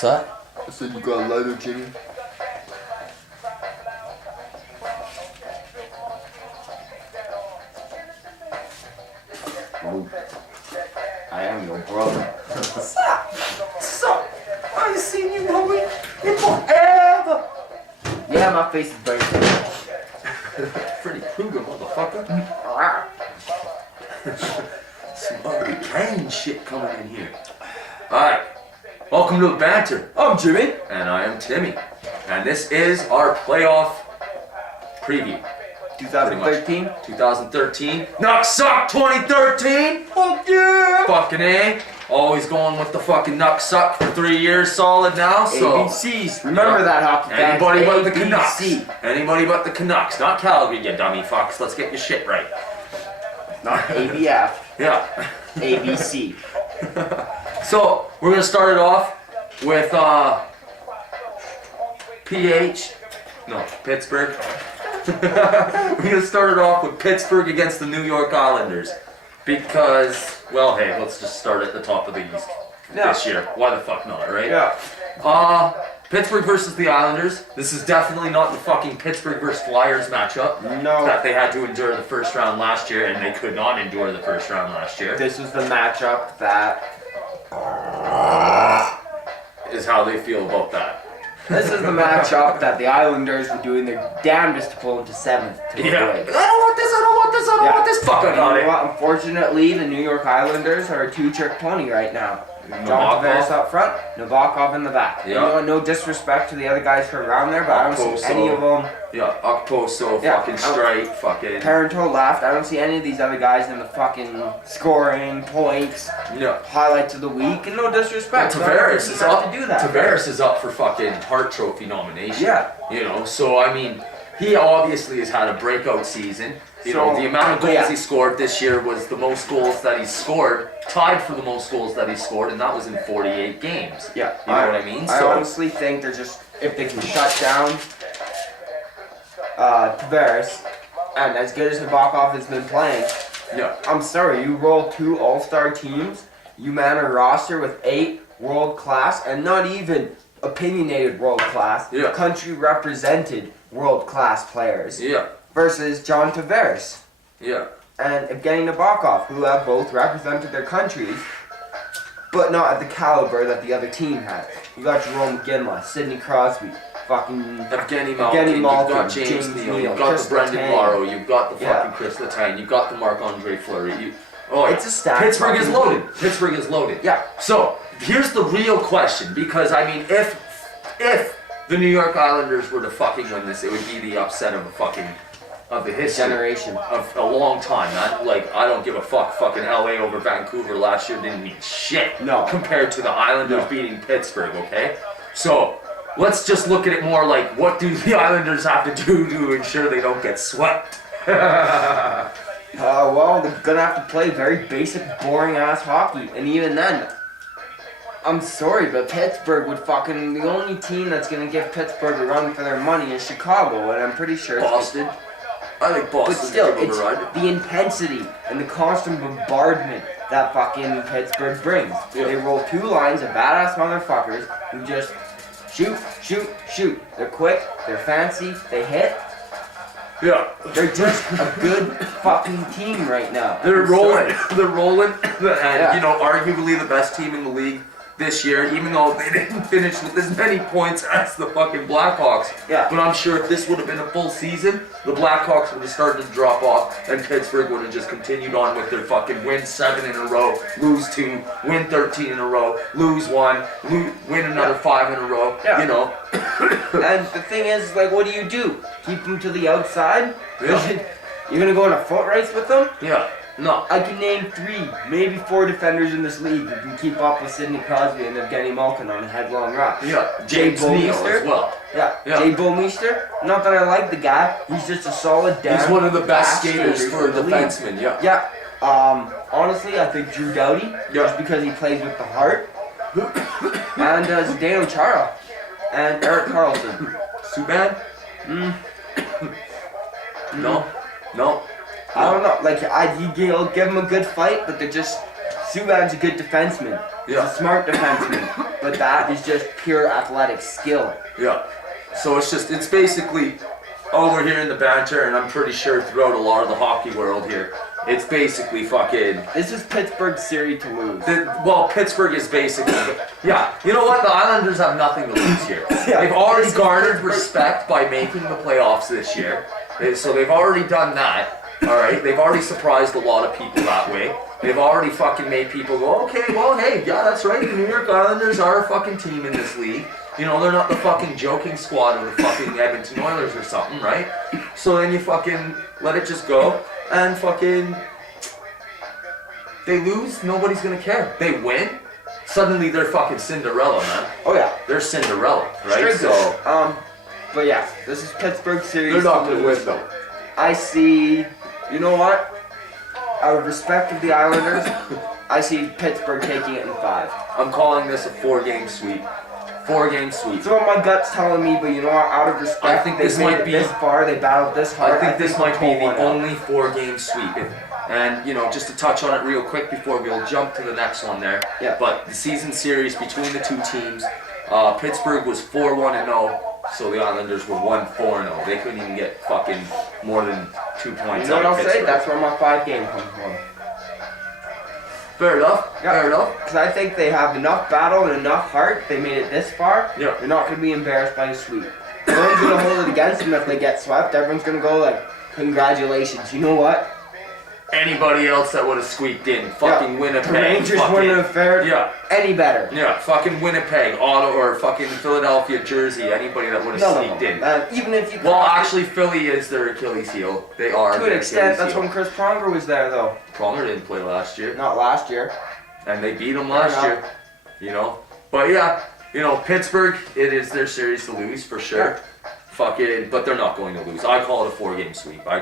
What's that? I said you got a lighter, Jimmy. Oh, I am your brother. What's up? I ain't seen you, homie, in forever. Yeah, my face is burnt. Freddy Krueger, motherfucker. Some ugly Kane shit coming in here. Alright, welcome to the banter. I'm Jimmy. And I am Timmy. And this is our playoff preview. 2013? 2013. Knock Suck 2013! Fuck yeah! Fucking A. Always going with the fucking Knock Suck for 3 years solid now, so. ABCs. Remember that, hockey fans. Anybody but the ABC. Canucks. Anybody but the Canucks. Not Calgary, you dummy fucks. Let's get your shit right. Not ABF. Yeah. ABC. So, we're gonna start it off with, Pittsburgh. We're gonna start it off with Pittsburgh against the New York Islanders. Because, well, hey, let's just start at the top of the East this year. Why the fuck not, right? Yeah. Pittsburgh versus the Islanders. This is definitely not the fucking Pittsburgh versus Flyers matchup. No. That they had to endure the first round last year, and they could not endure the first round last year. This was the matchup that... Is how they feel about that. This is the matchup that the Islanders were doing their damnedest to pull into 7th to Yeah. avoid. I don't want this, I don't want this, I don't want this. Fuck You it, know what? Unfortunately, the New York Islanders are a two-trick pony right now. John Tavares up front, Nabokov in the back. Yeah. You know, no disrespect to the other guys from around there, but I don't see any of them. Yeah, Okposo, Yeah. fucking straight, fucking. Parento left. I don't see any of these other guys in the fucking scoring, points, Yeah. highlights of the week, and no disrespect. Tavares is up. to do that. Tavares is up for fucking Hart Trophy nomination. Yeah. You know, so I mean, he obviously has had a breakout season. You know, the amount of goals he scored this year was the most goals that he's scored, tied for the most goals that he scored, and that was in 48 games. Yeah. You know what I mean? I honestly think they're just, if they can shut down Tavares, and as good as Nabokov has been playing, yeah. I'm sorry, you roll 2 all-star teams, you man a roster with 8 world-class, and not even opinionated world-class, Yeah. country represented world-class players, Yeah. versus John Tavares Yeah. and Evgeny Nabokov, who have both represented their countries, but not at the caliber that the other team had. You got Jerome McGinley, Sidney Crosby, fucking Evgeny Malkin, you've got James Neal, you've got Chris the Brendan Letang. Morrow, you've got the Yeah. fucking Chris Letang, you've got the Marc-Andre Fleury. It's a stack. Pittsburgh is fucking loaded. team. Pittsburgh is loaded. Yeah. So here's the real question, because I mean, if the New York Islanders were to fucking win this, it would be the upset of the history Generation. of a long time, man. Like, I don't give a fuck. Fucking LA over Vancouver last year didn't mean shit. No. Compared to the Islanders beating Pittsburgh, okay? So let's just look at it more like, what do the Islanders have to do to ensure they don't get swept? Well, they're gonna have to play very basic, boring-ass hockey, and even then, I'm sorry, but Pittsburgh would fucking... The only team that's gonna give Pittsburgh a run for their money is Chicago, and I'm pretty sure... Boston. I think But Boston's still, gonna it's override it. the intensity and the constant bombardment that fucking Pittsburgh brings. Yeah. They roll 2 lines of badass motherfuckers who just shoot, shoot, shoot. They're quick, they're fancy, they hit. Yeah. They're just a good fucking team right now. They're I'm rolling. sorry. They're rolling. And, Yeah. you know, arguably the best team in the league this year, even though they didn't finish with as many points as the fucking Blackhawks. Yeah. But I'm sure if this would have been a full season, the Blackhawks would have started to drop off, and Pittsburgh would have just continued on with their fucking win 7 in a row, lose 2, win 13 in a row, lose 1, win another 5 in a row. Yeah. You know. And the thing is, like, what do? Keep them to the outside? Yeah. You're gonna go in a foot race with them? Yeah. No. I can name 3, maybe 4 defenders in this league who can keep up with Sidney Crosby and Evgeny Malkin on a headlong rush. Yeah. James Neal as well. Yeah. Yeah. Jay Bouwmeester. Not that I like the guy. He's just a solid down. He's one of the best fast skaters skater for a in the league. defenseman. Yeah. Yeah. Honestly, I think Drew Doughty, just because he plays with the heart, and Zdeno Chara, and Eric Carlson. Subban? No. No. I don't know. Like, he'll give him a good fight, but they're just... Subban's a good defenseman. He's Yeah. a smart defenseman. but that is just pure athletic skill. Yeah. So it's basically over here in the banter, and I'm pretty sure throughout a lot of the hockey world here, it's basically fucking. This is Pittsburgh's series to lose. Well, Pittsburgh is basically. Yeah. You know what? The Islanders have nothing to lose here. Yeah. They've already garnered respect by making the playoffs this year. So they've already done that. Alright? They've already surprised a lot of people that way. They've already fucking made people go, okay, well, hey, yeah, that's right. The New York Islanders are a fucking team in this league. You know, they're not the fucking joking squad of the fucking Edmonton Oilers or something, right? So then you fucking let it just go, and fucking they lose, nobody's gonna care. They win, suddenly they're fucking Cinderella, man. Oh yeah, They're Cinderella, right? Straight So good. But yeah, this is Pittsburgh's series. They're not to gonna lose. win though. I see. You know what? Out of respect of the Islanders, I see Pittsburgh taking it in 5. I'm calling this a 4-game sweep. 4-game sweep. That's what my gut's telling me, but you know what? Out of respect, I think they this made might it be- this far. They battled this hard. I think this might be they'll pull the one out. only 4-game sweep. And, you know, just to touch on it real quick before we'll jump to the next one there. Yeah. But the season series between the two teams, Pittsburgh was 4-1-0, so the Islanders were 1-4-0. They couldn't even get fucking more than 2 points You know out what of I'll say? Pittsburgh. That's where my 5-game comes from. Fair enough. Yeah. Fair enough. Because I think they have enough battle and enough heart. They made it this far. Yeah. They're not going to be embarrassed by a sweep. No one's going to hold it against them if they get swept. Everyone's going to go like, congratulations. You know what? Anybody else that would have squeaked in, fucking The Winnipeg. Rangers fucking, wouldn't have fared Yeah. any better. Yeah, fucking Winnipeg, Ottawa, or fucking Philadelphia, Jersey, anybody that would have No, sneaked in. Even if you Well, actually, Philly is their Achilles heel. They are to an their extent, Achilles that's heel. when Chris Pronger was there, though. Pronger didn't play last year, Not last year. and they beat them last Fair year. You know, but yeah, you know, Pittsburgh, it is their series to lose for sure. Fucking, but they're not going to lose. I call it a 4-game sweep. I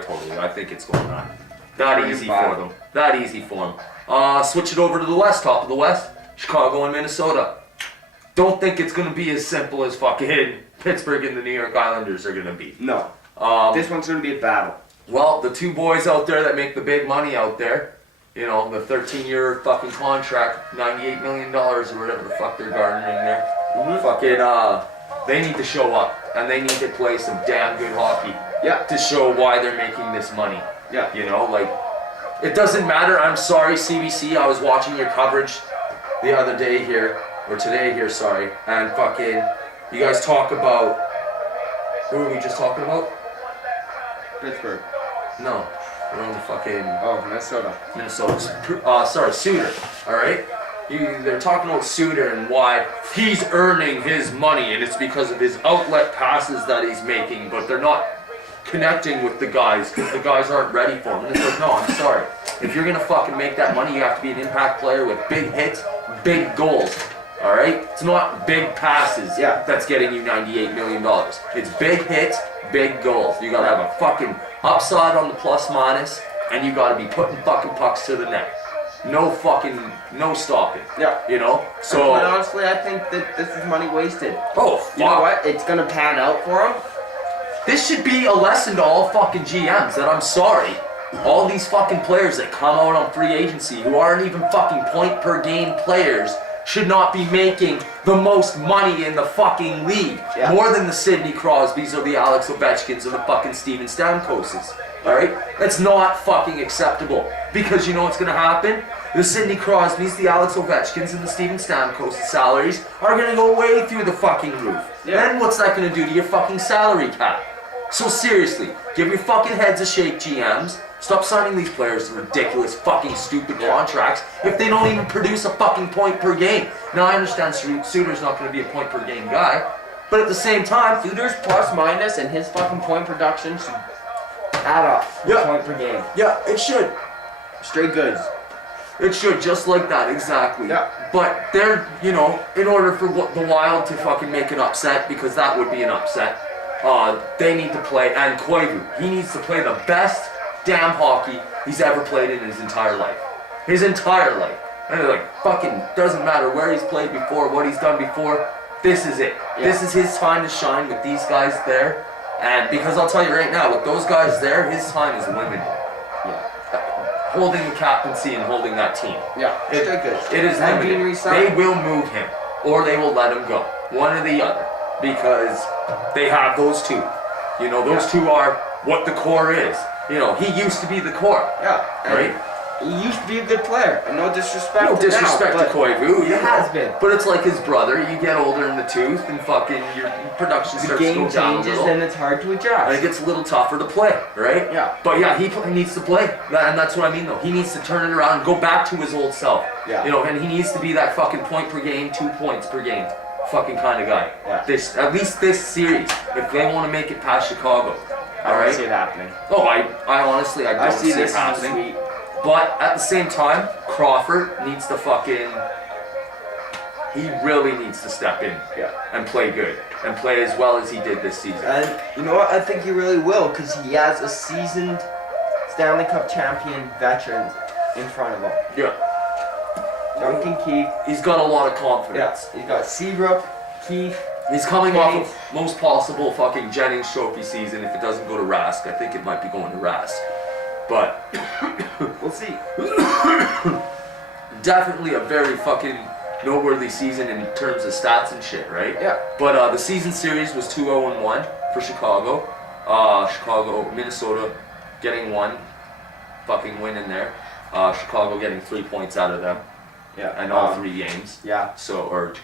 think it's going on. That 3 and easy 5. for them. That easy for them. Switch it over to the West. Top of the West, Chicago and Minnesota. Don't think it's going to be as simple as fucking Pittsburgh and the New York Islanders are going to be. No. This one's going to be a battle. Well, the two boys out there that make the big money out there, you know, the 13-year fucking contract, $98 million or whatever the fuck they're garnering there. Fucking, they need to show up, and they need to play some damn good hockey Yeah. to show why they're making this money. Yeah. You know, like, it doesn't matter. I'm sorry, CBC. I was watching your coverage the other day here, or today here, sorry, and fucking, you guys talk about, who were we just talking about? Pittsburgh. No, we're on the fucking Oh, Minnesota. Minnesota. Sorry, Suter. All right. They're talking about Suter and why he's earning his money, and it's because of his outlet passes that he's making. But they're not connecting with the guys because the guys aren't ready for him. And it's like, no, I'm sorry. If you're gonna fucking make that money, you have to be an impact player with big hits, big goals. All right. It's not big passes. Yeah. That's getting you $98 million. It's big hits, big goals. You gotta have a fucking upside on the plus minus, and you gotta be putting fucking pucks to the net. No stopping. Yeah. You know? But So, honestly, I think that this is money wasted. oh, fuck. You know what? It's gonna pan out for them. This should be a lesson to all fucking GMs that I'm sorry. All these fucking players that come out on free agency who aren't even fucking point per game players should not be making the most money in the fucking league. Yeah. More than the Sidney Crosbys or the Alex Ovechkins or the fucking Steven Stamkoses. Alright? That's not fucking acceptable. Because you know what's gonna happen? The Sidney Crosbys, the Alex Ovechkins, and the Steven Stamkos salaries are gonna go way through the fucking roof. Yeah. Then what's that gonna do to your fucking salary cap? So seriously, give your fucking heads a shake, GMs. Stop signing these players to ridiculous fucking stupid contracts if they don't even produce a fucking point per game. Now I understand Suter's not gonna be a point per game guy, but at the same time, Suter's plus minus and his fucking point production should add up. Yeah. Point per game. yeah, it should. Straight goods. It should, just like that, exactly. Yeah. But they're, you know, in order for the Wild to fucking make an upset, because that would be an upset, they need to play, and Koivu, he needs to play the best damn hockey he's ever played in his entire life. His entire life. And they're like, fucking, doesn't matter where he's played before, what he's done before, this is it. Yeah. This is his time to shine with these guys there. And because I'll tell you right now, with those guys there, his time is limited. Yeah. Holding the captaincy and holding that team. Yeah. Straight goods. It is And being limited. re-signed. They will move him. or they will let him go. One or the other. Because they have those two. You know, those two are what the core is. You know, he used to be the core. Yeah. Right? He used to be a good player, and no disrespect No to disrespect now, to Koivu. He has been. But it's like his brother. You get older in the tooth, and fucking your production The starts to game go down a changes, little. then it's hard to adjust. And it gets a little tougher to play, right? Yeah. But yeah, he needs to play. And that's what I mean, though. He needs to turn it around and go back to his old self. Yeah. You know, and he needs to be that fucking point per game, 2 points per game fucking kind of guy. Yeah. At least this series, if they want to make it past Chicago. I don't see it happening. Oh, I honestly, I don't see see this it as happening. sweet. But at the same time, Crawford needs to fucking... He really needs to step in and play good. And play as well as he did this season. And you know what? I think he really will, because he has a seasoned Stanley Cup champion veteran in front of him. Yeah. Duncan Keith. He's got a lot of confidence. Yeah. He's got Seabrook, Keith. He's coming off of most possible fucking Jennings Trophy season. If it doesn't go to Rask, I think it might be going to Rask. But We'll see. definitely a very fucking noteworthy season in terms of stats and shit, right? Yeah. But the season series was 2-0-1 for Chicago. Minnesota getting one fucking win in there. Chicago getting 3 points out of them. Yeah. In all 3 games. Yeah. So, or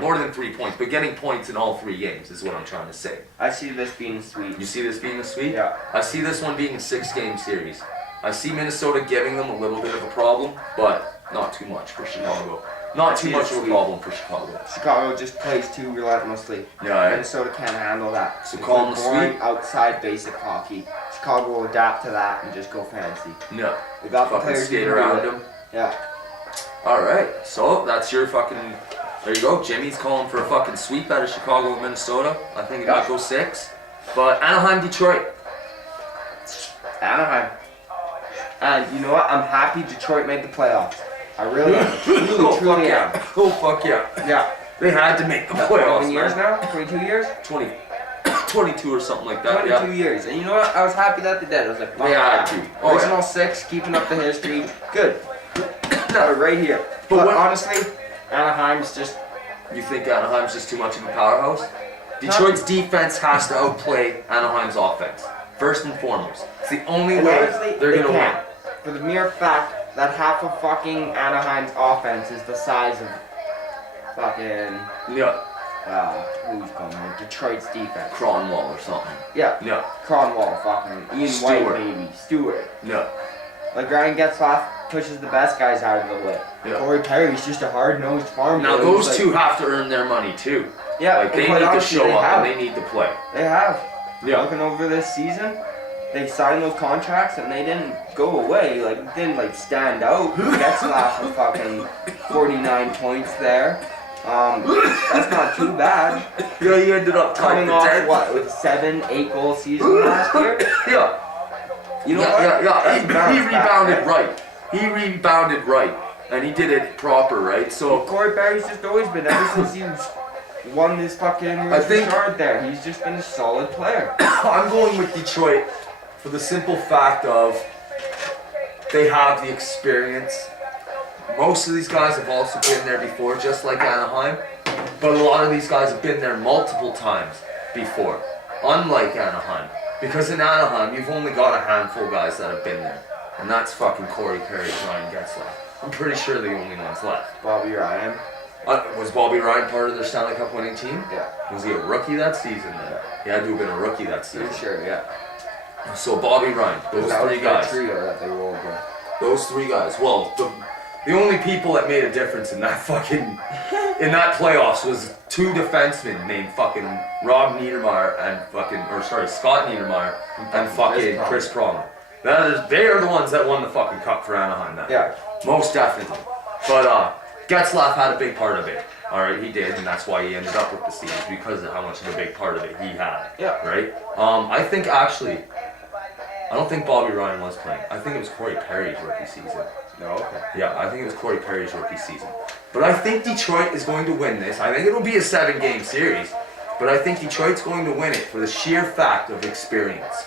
more than 3 points, but getting points in all 3 games is what I'm trying to say. I see this being sweet. You see this being a sweep? Yeah. I see this one being a 6-game series. I see Minnesota giving them a little bit of a problem, but not too much for Chicago. Not too much of a problem for Chicago. Chicago just plays too relentlessly. Yeah, Minnesota can't handle that. So call them boring sweep? outside basic hockey. Chicago will adapt to that and just go fancy. No. They got the Fucking players skate to do around it. them. Yeah. Alright, so that's your fucking... There you go. Jimmy's calling for a fucking sweep out of Chicago and Minnesota. I think it might go 6. But Anaheim, Detroit. Anaheim. And you know what? I'm happy Detroit made the playoffs. I really am. Truly am. Oh, fuck yeah. Yeah. They had to make the How playoffs, many years man. now? 22 years? 22 or something like that, 22 years. And you know what? I was happy that they did. I was like, fuck They had yeah. to. Oh, Original yeah. 6, keeping up the history. Good. No, right here. But But when- honestly, Anaheim's just... You think Anaheim's just too much of a powerhouse? Detroit's defense has to outplay Anaheim's offense. First and foremost. It's the only And way honestly, they're they going to win. can't. For the mere fact that half of fucking Anaheim's offense is the size of fucking... Yeah. Who's going there? Detroit's defense. Cronwall or something. Yeah. No. Cronwall, fucking Ian Stewart. White, baby. Stewart. No. Like Ryan Getzlaf pushes the best guys out of the way. Yeah. Corey Perry's just a hard-nosed farm Now boy those who's two have to earn their money too. Yeah, Like they quite need to honestly, show they up have. and they need to play. They have. Yeah. Looking over this season, they signed those contracts and they didn't go away. Like, they didn't stand out. Getzlaf with fucking 49 points there. That's not too bad. Yeah, he ended up Coming off with 7-8 goal season last year. Yeah. You know Yeah, what? yeah. That's He bounce rebounded back, right. He rebounded right. And he did it proper, right? So Corey Perry's just always been, ever since he won this fucking I think- Richard there, he's just been a solid player. I'm going with Detroit for the simple fact of they have the experience. Most of these guys have also been there before, just like Anaheim. But a lot of these guys have been there multiple times before, unlike Anaheim. Because in Anaheim, you've only got a handful of guys that have been there. And that's fucking Corey Perry, Ryan Getzlaf. I'm pretty sure the only ones left. Bobby Ryan. Was Bobby Ryan part of their Stanley Cup winning team? Yeah. Was he a rookie that season then? He had to have been a rookie that season. For sure, yeah. So Bobby Ryan, those That was 3 their guys. trio that they rolled with. Those 3 guys. Well, the only people that made a difference in that playoffs was 2 defensemen named fucking Rob Niedermeyer and Scott Niedermeyer and fucking Chris Pronger. They are the ones that won the fucking cup for Anaheim that year. Most definitely. But Getzlaf had a big part of it. Alright, he did, and that's why he ended up with the series, because of how much of a big part of it he had. Yeah. Right? I think actually, I don't think Bobby Ryan was playing. I think it was Corey Perry's rookie season. No, okay. Yeah, I think it was Corey Perry's rookie season. But I think Detroit is going to win this. I think it'll be a 7-game series. But I think Detroit's going to win it for the sheer fact of experience.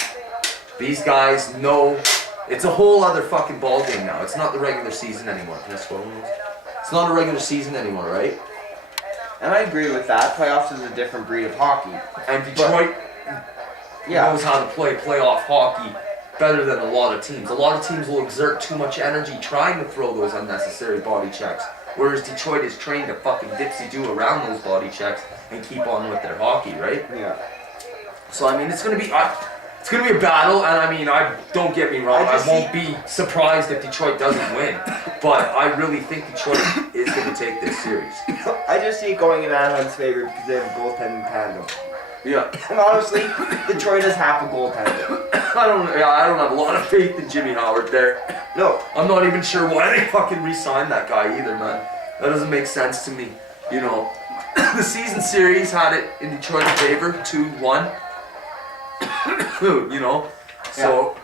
These guys know it's a whole other fucking ball game now. It's not the regular season anymore. Can I swallow this? It's not a regular season anymore, right? And I agree with that. Playoffs is a different breed of hockey. And Detroit knows how to play playoff hockey better than a lot of teams. A lot of teams will exert too much energy trying to throw those unnecessary body checks, whereas Detroit is trained to fucking dipsy-do around those body checks and keep on with their hockey, right? Yeah. So I mean, it's gonna be a battle, and I mean, don't get me wrong, I won't be surprised if Detroit doesn't win, but I really think Detroit is gonna take this series. I just see it going in Anaheim's favor because they have a goaltending tandem. Yeah. And honestly, Detroit has half a goaltender. I don't have a lot of faith in Jimmy Howard there. No. I'm not even sure why they fucking re-signed that guy either, man. That doesn't make sense to me. You know, the season series had it in Detroit's favor, 2-1. You know, so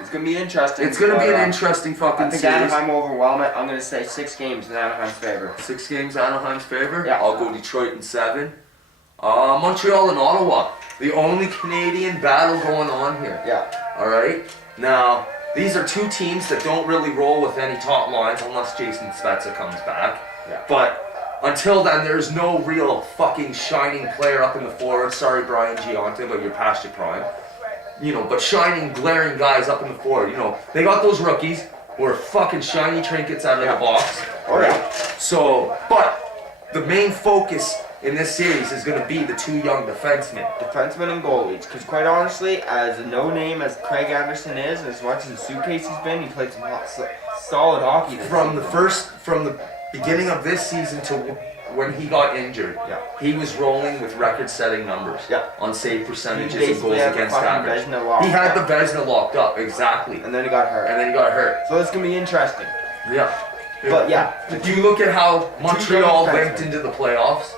it's gonna be interesting. It's gonna be an interesting fucking series. I think Anaheim will overwhelm it. I'm gonna say 6 games in Anaheim's favor. 6 games Anaheim's favor? Yeah. I'll go Detroit in 7. Montreal and Ottawa. The only Canadian battle going on here. Yeah. Alright? Now, these are 2 teams that don't really roll with any top lines unless Jason Spezza comes back. Yeah. But until then, there's no real fucking shining player up in the forward. Sorry, Brian Giunta, but you're past your prime. You know, but shining, glaring guys up in the forward. You know, they got those rookies who are fucking shiny trinkets out of the box. Oh yeah. So, but the main focus in this series is going to be the 2 young defensemen. Defensemen and goalies. Because quite honestly, as a no-name as Craig Anderson is, and as much as a suitcase he's been, he played some solid hockey this From season. the beginning of this season to when he got injured, Yeah. he was rolling with record-setting numbers on save percentages and goals basically had the against fucking average. Vezina locked He had up. the Vezina locked up, exactly. And then he got hurt. And then he got hurt. So it's gonna be interesting. Yeah. But yeah. If you look at how Montreal young limped defensemen. into the playoffs,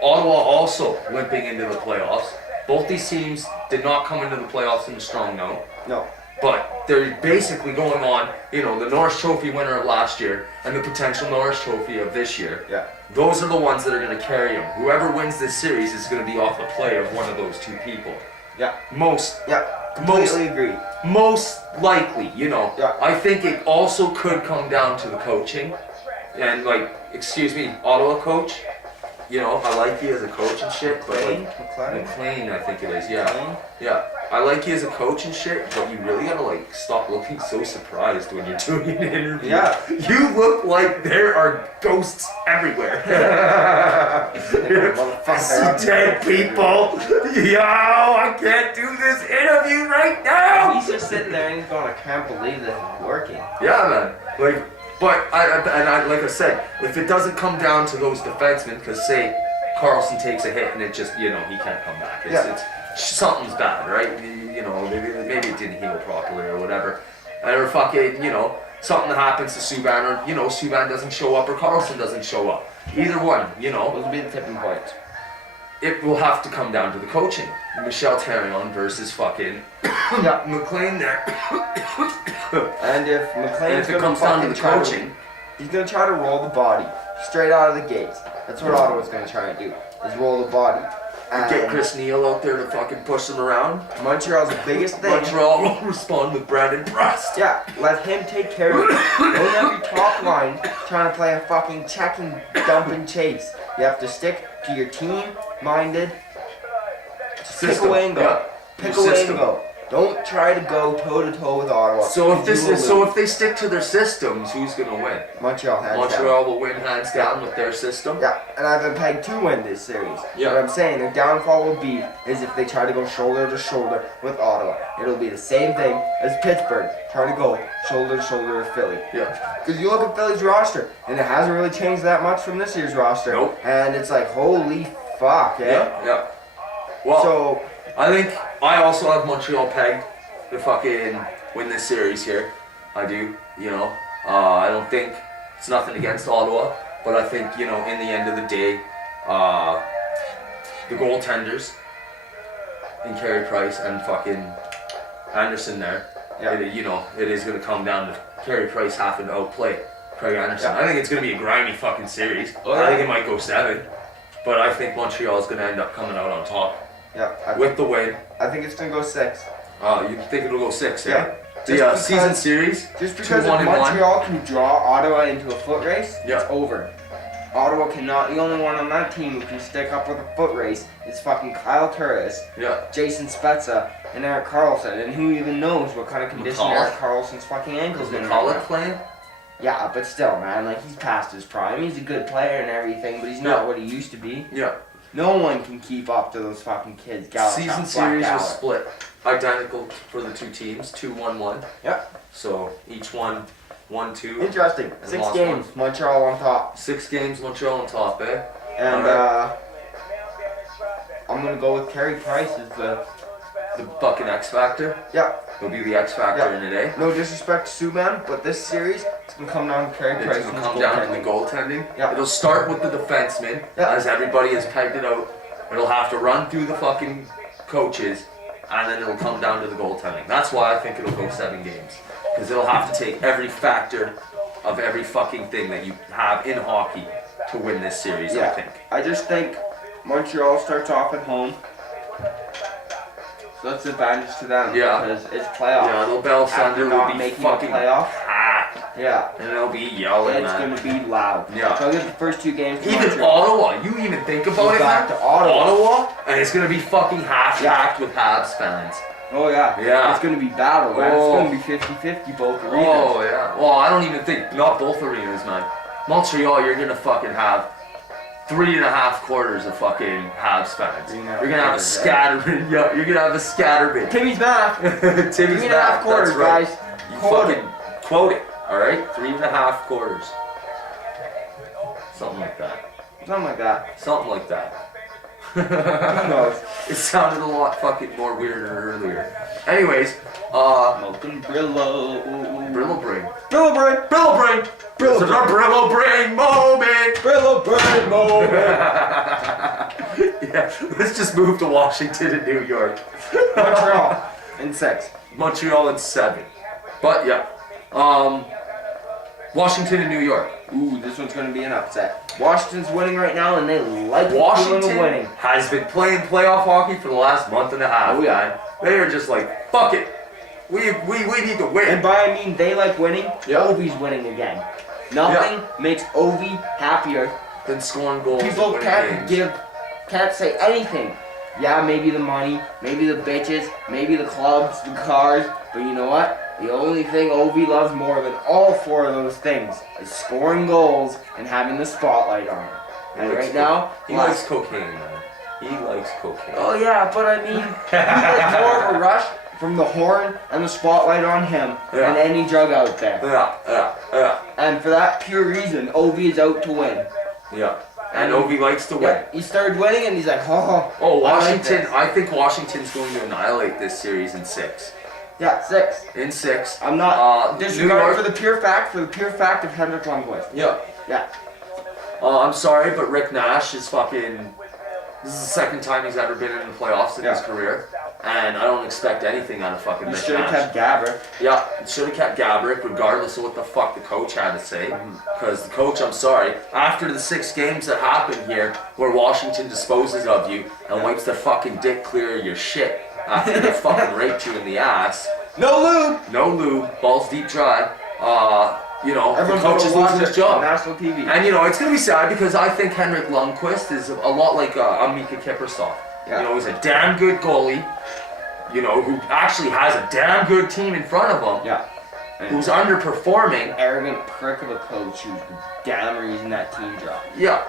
Ottawa also limping into the playoffs. Both these teams did not come into the playoffs in a strong note. No. But they're basically going on, you know, the Norris Trophy winner of last year and the potential Norris Trophy of this year. Yeah. Those are the ones that are going to carry them. Whoever wins this series is going to be off the play of one of those 2 people. Yeah. Most Completely agree. Most likely, you know. Yeah. I think it also could come down to the coaching. And Ottawa coach. You know, I like you as a coach and shit, but McLean, I think it is, yeah. McLean? Yeah. I like you as a coach and shit, but you really gotta stop looking so surprised when you're doing an interview. Yeah. You look like there are ghosts everywhere. I see dead people. Yo, I can't do this interview right now. He's just sitting there and he's going, I can't believe this is working. Yeah, man. But like I said, if it doesn't come down to those defensemen, because say Carlson takes a hit and it just, you know, he can't come back. It's something's bad, right? You know, maybe it didn't heal properly or whatever. Or fucking, you know, something happens to Subban, or, you know, Subban doesn't show up or Carlson doesn't show up. Either one, you know. Those will be the tipping points. It will have to come down to the coaching. Michel Therrien versus fucking McLean there. And if McLean's if it comes down to the coaching, he's gonna try to roll the body straight out of the gates. That's what Ottawa's gonna try and do, is roll the body. And get Chris Neal out there to fucking push them around. Montreal's biggest thing. Montreal will respond with Brandon Prust. Yeah, let him take care of it. Don't have your top line trying to play a fucking checking, dump and chase. You have to stick to your team-minded pick away and go. Yeah. Pick Your away system. and go. Don't try to go toe-to-toe with Ottawa. So if You will if they stick to their systems, who's gonna win? lose. Montreal hands down. Montreal will win hands down with their system. Yeah, and I've been pegged to win this series. Yeah. What I'm saying, their downfall will be is if they try to go shoulder to shoulder with Ottawa. It'll be the same thing as Pittsburgh trying to go shoulder to shoulder with Philly. Yeah. Because you look at Philly's roster, and it hasn't really changed that much from this year's roster. Nope. And it's like, holy fuck, eh? Yeah. Well, So, I think I also have Montreal pegged to fucking win this series here. I do, you know. I don't think it's nothing against Ottawa, but I think, you know, in the end of the day, the goaltenders in Carey Price and fucking Anderson there, Yeah. it is going to come down to Carey Price having to outplay Craig Anderson. Yeah. I think it's going to be a grimy fucking series. Oh, I think yeah. it might go 7, but I think Montreal is going to end up coming out on top yeah, with the win. I think it's going to go 6. You think it'll go 6, yeah? Yeah. The Just season because- series, Just because 2-1 if and 1. Montreal can draw Ottawa into a foot race, Yeah. it's over. Ottawa cannot. The only one on that team who can stick up with a foot race is fucking Kyle Turris, Yeah. Jason Spezza, and Eric Carlson. And who even knows what kind of condition McCulloch? Eric Carlson's fucking ankle's in right McCulloch now. playing? Yeah, but still, man, like, he's past his prime. He's a good player and everything, but he's not Yeah. what he used to be. Yeah. No one can keep up to those fucking kids. Season series was split identical for the two teams, 2-1-1. Yep. So each one 1-2. Interesting. And 6 lost games. Montreal on top. 6 games, Montreal on top, eh? And Alright. I'm gonna go with Carey Price as the. The fucking X Factor. Yeah. He'll be the X Factor Yeah. in it, eh? No disrespect to Subban, but this series it's gonna come down to Carey Price. It's gonna and come his down to the goaltending. goaltending. Yeah. It'll start with the defenseman, Yeah. as everybody has pegged it out. It'll have to run through the fucking coaches, and then it'll come down to the goaltending. That's why I think it'll go 7 games. Because it'll have to take every factor of every fucking thing that you have in hockey to win this series, I Yeah. think. I just think Montreal starts off at home. So that's an advantage to them. Yeah. Because it's playoffs. Yeah, the Bell After Thunder will not be making the fucking playoffs. packed. Yeah. And they'll be yelling, It's man. gonna be loud. Yeah. So I'll give the first 2 games to Even Montreal. Ottawa, you even think about Go it, back man. to Ottawa. And it's gonna be fucking half-packed with Habs fans. Oh yeah. Yeah. It's gonna be battle, man. Oh. It's gonna be 50-50 both arenas. Oh yeah. Well, I don't even think not both arenas, man. Montreal, you're gonna fucking have 3.5 quarters of fucking Habs fans. 3.5 You're gonna have a quarters, scatterman. Yeah, you're gonna have a scatterman. Timmy's math. Timmy's 3.5 back. quarters, That's right. guys. You Quote it. fucking quote it. All right, 3.5 quarters. Something like that. Something like that. Something like that. Who knows? It sounded a lot fucking more weirder earlier. Anyways, Smoking Brillo. Brillo Brain. Brillo brain. Brillo Brain. Brillo This is a Brillo Brain moment. Brillo brain moment. Yeah, let's just move to Washington and New York. Montreal in 6. Montreal in 7. But yeah, Washington and New York. Ooh, this one's gonna be an upset. Washington's winning right now, and they like the feeling Washington of winning. has been playing playoff hockey for the last month and a half. Oh, yeah. man. They are just like, fuck it. We need to win. And by I mean they like winning. Yeah. Ovi's winning again. Nothing makes Ovi happier. Then scoring goals. and People winning games. can't say anything. Yeah, maybe the money, maybe the bitches, maybe the clubs, the cars, but you know what? The only thing Ovi loves more than all 4 of those things is scoring goals and having the spotlight on him. And right now, He likes cocaine, man. He likes cocaine. oh yeah, but I mean, he gets more of a rush from the horn and the spotlight on him Yeah. than any drug out there. Yeah. And for that pure reason, Ovi is out to win. Yeah. And Ovi likes to win. Yeah, he started winning and he's like, oh, Oh, I like Washington. this. I think Washington's going to annihilate this series in 6. Yeah, 6. In 6. I'm not New disregarding York. for the pure fact of Henrik Lundqvist. Yeah. Yeah. I'm sorry, but Rick Nash is fucking. This is the second time he's ever been in the playoffs in his Yeah. career, and I don't expect anything out of fucking He Rick should have Nash. kept Gabber. Yeah, should have kept Gabrick, regardless of what the fuck the coach had to say. Because the coach, I'm sorry, after the 6 games that happened here, where Washington disposes of you and wipes their fucking dick clear of your shit after they fucking raped you in the ass, No lube. no lube, balls deep dry. You know, Everyone's the coach is gonna watch losing his it on job. national TV. And you know, it's gonna be sad because I think Henrik Lundqvist is a lot like Mika Kiprusoff. Yeah. You know, he's a damn good goalie. You know, who actually has a damn good team in front of him. Yeah. Who's underperforming. Arrogant prick of a coach who's the damn reason that team dropped. Yeah.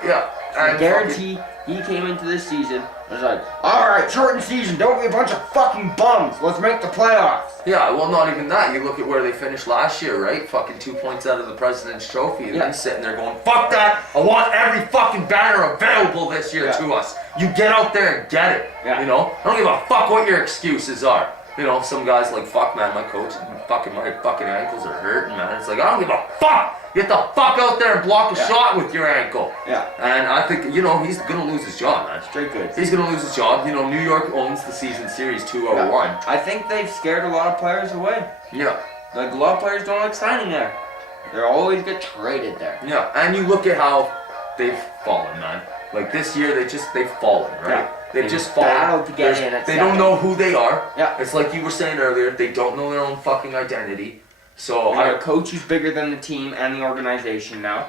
I guarantee he came into this season and was like, alright, shortened season, don't be a bunch of fucking bums. Let's make the playoffs. Yeah, well, not even that. You look at where they finished last year, right? Fucking 2 points out of the President's Trophy, and Yeah. then sitting there going, fuck that! I want every fucking banner available this year Yeah. to us. You get out there and get it. Yeah. You know? I don't give a fuck what your excuses are. You know, some guys like, fuck man, my coach, my fucking ankles are hurting, man. It's like, I don't give a fuck! Get the fuck out there and block a Yeah. shot with your ankle. Yeah. And I think, you know, he's gonna lose his job, man. Straight good. He's gonna lose his job. You know, New York owns the season series 201. I think they've scared a lot of players away. Yeah. Like, a lot of players don't like signing there. They always get traded there. Yeah, and you look at how they've fallen, man. Like this year, they've fallen, right? Yeah. They've They just fallen. battled to get There's- in at They don't second. know who they are. Yeah. It's like you were saying earlier. They don't know their own fucking identity. So They got a coach who's bigger than the team and the organization now.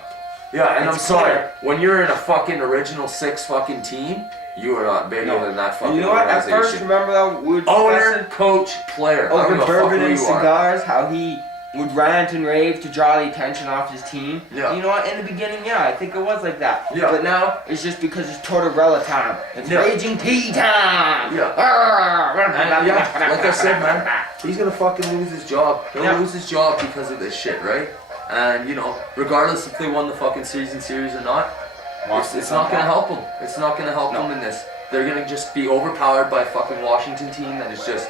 Yeah, and I'm It's sorry. clear. When you're in a fucking original 6 fucking team, you are not bigger than that fucking You know what? At organization. first, remember though, we were Owner, discussing coach, player. I don't over give a fuck bourbon who and you are. cigars, how he would rant and rave to draw the attention off his team. Yeah. You know what? In the beginning, yeah, I think it was like that. Yeah. But now it's just because it's Tortorella time. It's Yeah. raging pea time. Yeah. And yeah, like I said, man, he's gonna fucking lose his job. He'll Yeah. lose his job because of this shit, right? And you know, regardless if they won the fucking series or not, it's not gonna help them. It's not gonna help them in this. They're gonna just be overpowered by a fucking Washington team that is just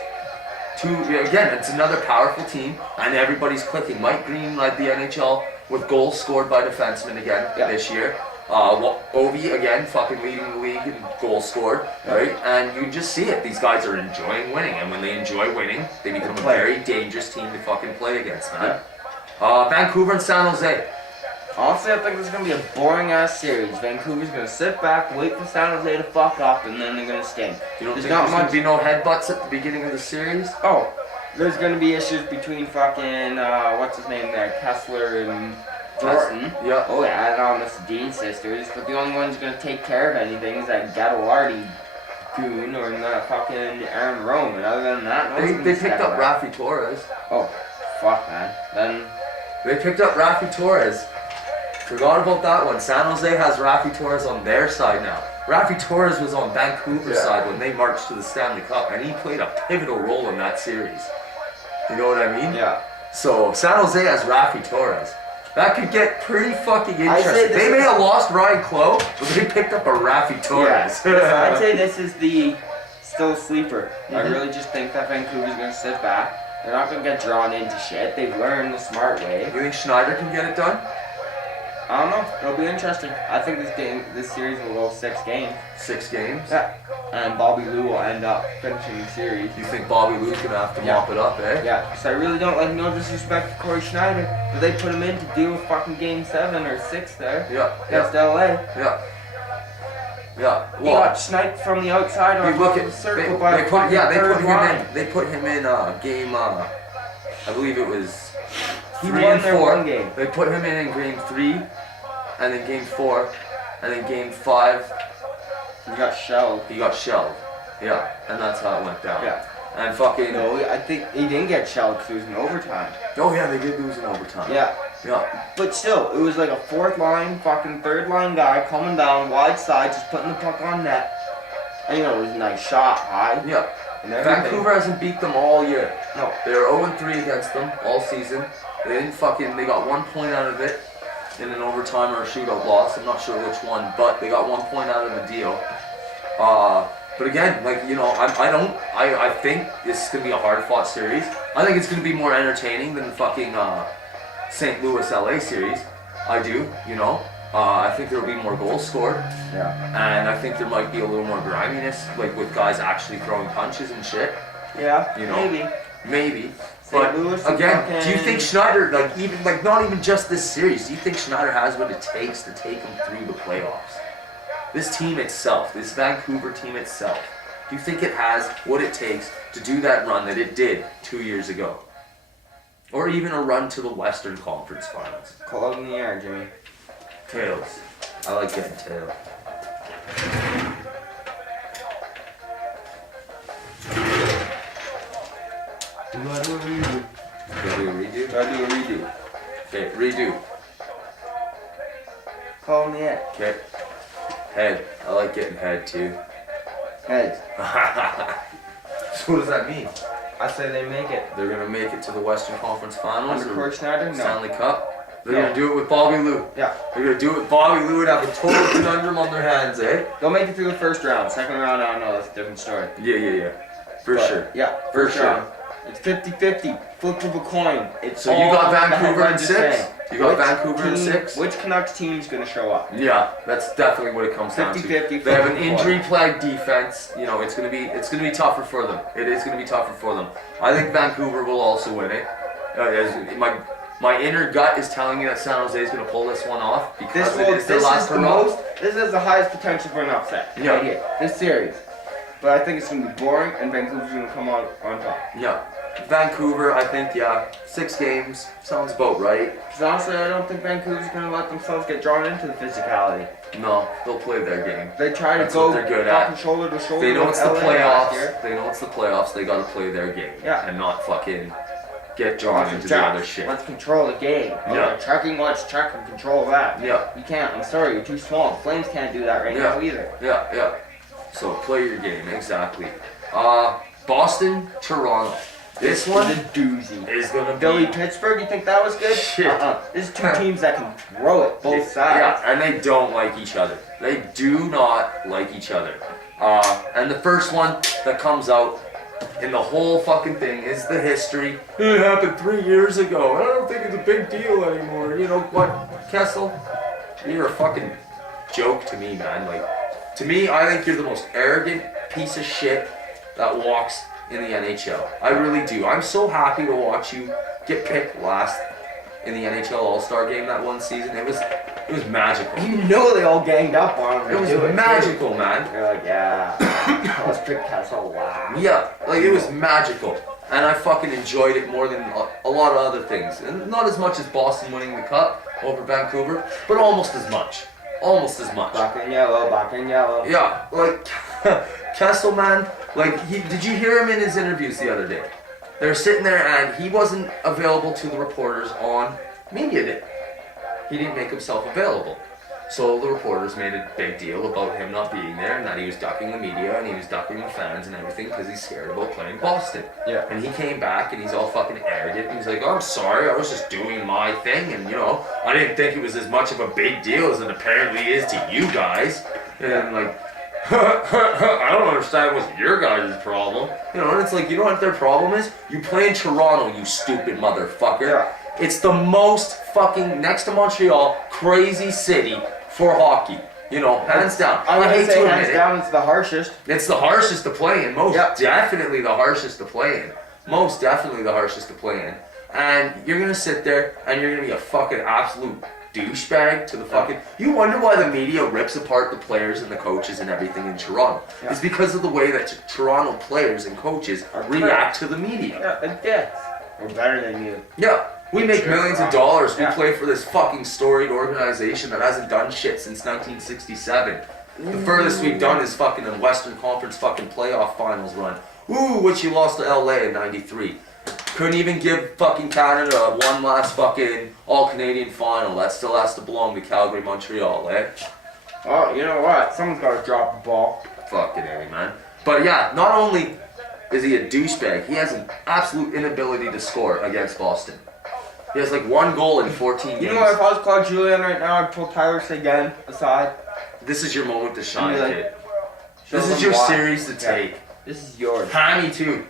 too. Again, it's another powerful team, and everybody's clicking. Mike Green led the NHL with goals scored by defensemen again this year. Ovi again, fucking leading the league in goals scored, right? And you just see it. These guys are enjoying winning, and when they enjoy winning, they become a very dangerous team to fucking play against, man. Vancouver and San Jose. Honestly, I think this is gonna be a boring ass series. Vancouver's gonna sit back, wait for San Jose to fuck up, and then they're gonna stink. You don't There's think not there's gonna much- be no headbutts at the beginning of the series? Oh, there's gonna be issues between fucking what's his name there, Kessler and Thornton. Yeah. Oh yeah, and on the Dean sisters. But the only one's gonna take care of anything is that Gattilardi goon or the fucking Aaron Rome. And other than that, no one's gonna They step picked up it Rafi Torres. Oh, fuck man. Then They picked up Rafi Torres. Forgot about that one. San Jose has Rafi Torres on their side now. Rafi Torres was on Vancouver's side when they marched to the Stanley Cup, and he played a pivotal role in that series. You know what I mean? yeah. So San Jose has Rafi Torres. That could get pretty fucking say interesting. this They is- may have lost Ryan Clough, but they picked up a Rafi Torres. Yeah. I'd say this is the still sleeper. I Mhm. really just think that Vancouver's gonna sit back. They're not gonna get drawn into shit. They've learned the smart way. You think Schneider can get it done? I don't know. It'll be interesting. I think this series will go 6 games. 6 games? Yeah. And Bobby Lou will end up finishing the series. You think Bobby Lou's gonna have to mop it up, eh? Yeah, so I really don't like no disrespect to Corey Schneider, but they put him in to deal with fucking game 7 or 6 there Yeah. against LA. Yeah. Yeah. He Well, got sniped from the outside you on look the at circle by they a put fucking third him line. in. They put him in game. I believe it was He 3 won and their 4. one game. They put him in game 3, and then game 4, and then game 5. He got shelled. He got shelled. Yeah, and that's how it went down. Yeah. And fucking. No, I think he didn't get shelled because it was in overtime. Oh yeah, they did lose in overtime. Yeah. Yeah. But still, it was like a 4th line, fucking 3rd line guy coming down wide side, just putting the puck on net. And you know, it was a nice shot, high. Yeah. And everything. Vancouver hasn't beat them all year. No. They were 0-3 against them all season. They didn't fucking. They got 1 point out of it in an overtime or a shootout loss. I'm not sure which one, but they got 1 point out of the deal. But again, like you know, I think this is gonna be a hard fought series. I think it's gonna be more entertaining than the fucking St. Louis LA series. I do, you know. I think there will be more goals scored, Yeah. and I think there might be a little more griminess, like with guys actually throwing punches and shit. Yeah. You know. Maybe. Maybe. St. But Louis again, fucking- do you think Schneider, like even like not even just this series, do you think Schneider has what it takes to take them through the playoffs? This team itself, this Vancouver team itself, do you think it has what it takes to do that run that it did 2 years ago? Or even a run to the Western Conference Finals? Call it in the air, Jimmy. Tails. I like getting tails. Do I do a redo? Can we do a redo? Do I do a redo? Okay, redo. Call in the air. Okay. Head. I like getting head too. Heads. So what does that mean? I say they make it. They're gonna make it to the Western Conference Finals Under or Corey Schneider? No. Stanley Cup. They're No. gonna do it with Bobby Lou. Yeah. They're gonna do it with Bobby Lou and have a total conundrum on their hands, eh? They'll make it through the first round. Second round, I don't know. That's a different story. Yeah. For But, sure. Yeah, For first sure. round. It's 50-50. Flip of a coin. It's So you all got on the Vancouver in headlines 6? saying. You got Which Vancouver in team- 6? Which Canucks team's gonna show up? Yeah, that's definitely what it comes down to. 50-50, They have an flip of a injury-plagued defense. You know, it's gonna be tougher for them. It is gonna be tougher for them. I think Vancouver will also win it. My inner gut is telling me that San Jose is gonna pull this one off because it is their last hurrah. This is the highest potential for an upset. Yeah. Right here. This series. But I think it's gonna be boring and Vancouver's gonna come on top. Yeah. Vancouver, I think, 6 games sounds about right. Because honestly, I don't think Vancouver's going to let themselves get drawn into the physicality. No, they'll play their game. They try to That's go what they're good fucking at. shoulder to shoulder. They know with it's the LA last year. playoffs. They know it's the playoffs. They gotta play their game. Yeah. And not fucking get drawn into the other shit. Let's control the game. Yeah. Checking, let's check and control that. Yeah. You can't. I'm sorry, you're too small. The Flames can't do that right Yeah. now either. Yeah. So play your game, exactly. Boston, Toronto. This one is a doozy. is gonna be... Philly, Pittsburgh, you think that was good? Shit. This is two teams that can throw it both sides. Yeah, and they don't like each other. They do not like each other. And the first one that comes out in the whole fucking thing is the history. It happened 3 years ago. I don't think it's a big deal anymore. You know what, Kessel? You're a fucking joke to me, man. Like, to me, I think you're the most arrogant piece of shit that walks in the NHL. I really do. I'm so happy to watch you get picked last in the NHL All-Star game that one season. It was magical. You know they all ganged up on him. It was magical, man. They're like, yeah, let's pick Kessel. Wow. Yeah, like it was magical. And I fucking enjoyed it more than a lot of other things. And not as much as Boston winning the cup over Vancouver, but almost as much. Almost as much. Black and yellow, black and yellow. Yeah, like Kessel, man, like did you hear him in his interviews the other day? They were sitting there and he wasn't available to the reporters on media day. He didn't make himself available. So the reporters made a big deal about him not being there and that he was ducking the media and he was ducking the fans and everything because he's scared about playing Boston. Yeah. And he came back and he's all fucking arrogant and he's like, oh, I'm sorry, I was just doing my thing and, you know, I didn't think it was as much of a big deal as it apparently is to you guys. And like, I don't understand what's your guys' problem. You know, and it's like, you know what their problem is? You play in Toronto, you stupid motherfucker. Yeah. It's the most fucking, next to Montreal, crazy city for hockey. You know, hands down. I'm I gonna hate say to admit hands it. down, it's the harshest. It's the harshest to play in. Most Yep. definitely the harshest to play in. Most definitely the harshest to play in. And you're gonna sit there and you're gonna be a fucking absolute douchebag to the fucking... You wonder why the media rips apart the players and the coaches and everything in Toronto. Yeah. It's because of the way that Toronto players and coaches react to the media. Yeah, like this. We're better than you. Yeah. We make millions of dollars. We Yeah. play for this fucking storied organization that hasn't done shit since 1967. The furthest we've done is fucking a Western Conference fucking playoff finals run. Ooh, which you lost to LA in 93. Couldn't even give fucking Canada one last fucking all-Canadian final. That still has to belong to Calgary, Montreal, eh? Oh, you know what? Someone's gotta drop the ball. Fucking A, man. But yeah, not only is he a douchebag, he has an absolute inability to score against Boston. He has like 1 goal in 14 games. You know what? If I was Claude Julien right now, I'd pull Tyler Seguin aside. This is your moment to shine, Like, kid. show This is them your why. series to take. This is yours. Hammy too.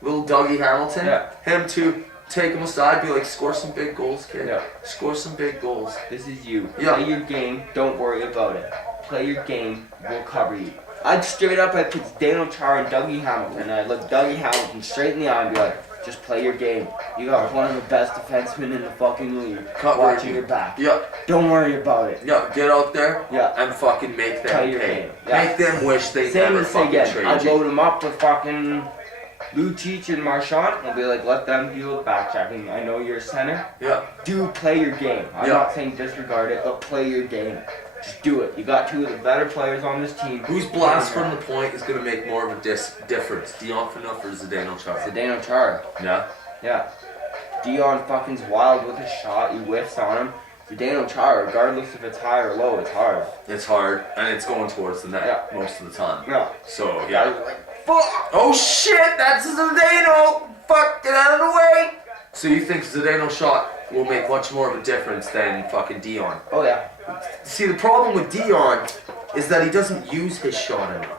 Little Dougie Hamilton. Yeah. Him too. Take him aside, be like, score some big goals, kid. Yeah. Score some big goals. This is you. Yeah. Play your game. Don't worry about it. Play your game. We'll cover you. I'd straight up, I'd pick Daniel Char and Dougie Hamilton. I'd look Dougie Hamilton straight in the eye and be like, just play your game. You got one of the best defensemen in the fucking league. Cover watching you. your back. Yeah. Don't worry about it. Yeah. Get out there. Yeah. And fucking make them Play your pay. game. Yeah. Make them wish they Same never as fucking Seguin. traded I'd you. load him up with fucking Lucic and Marchand. I'll be like, let them deal with back checking. I know you're a center. Yeah. Do play your game. I'm Yeah. not saying disregard it, but play your game. Just do it. You got 2 of the better players on this team. Whose blast from the point is going to make more of a difference? Dion Phaneuf or Zdeno Chara? Zdeno Chara. Yeah. Yeah. Dion fucking's wild with his shot. He whiffs on him. Zdeno Chara, regardless if it's high or low, it's hard. It's hard, and it's going towards the net Yeah. most of the time. Yeah. So, Guys yeah. are like, fuck! Oh shit, that's Zdeno! Fuck, get out of the way! So you think Zdeno's shot will make much more of a difference than fucking Dion? Oh yeah. See, the problem with Dion is that he doesn't use his shot enough.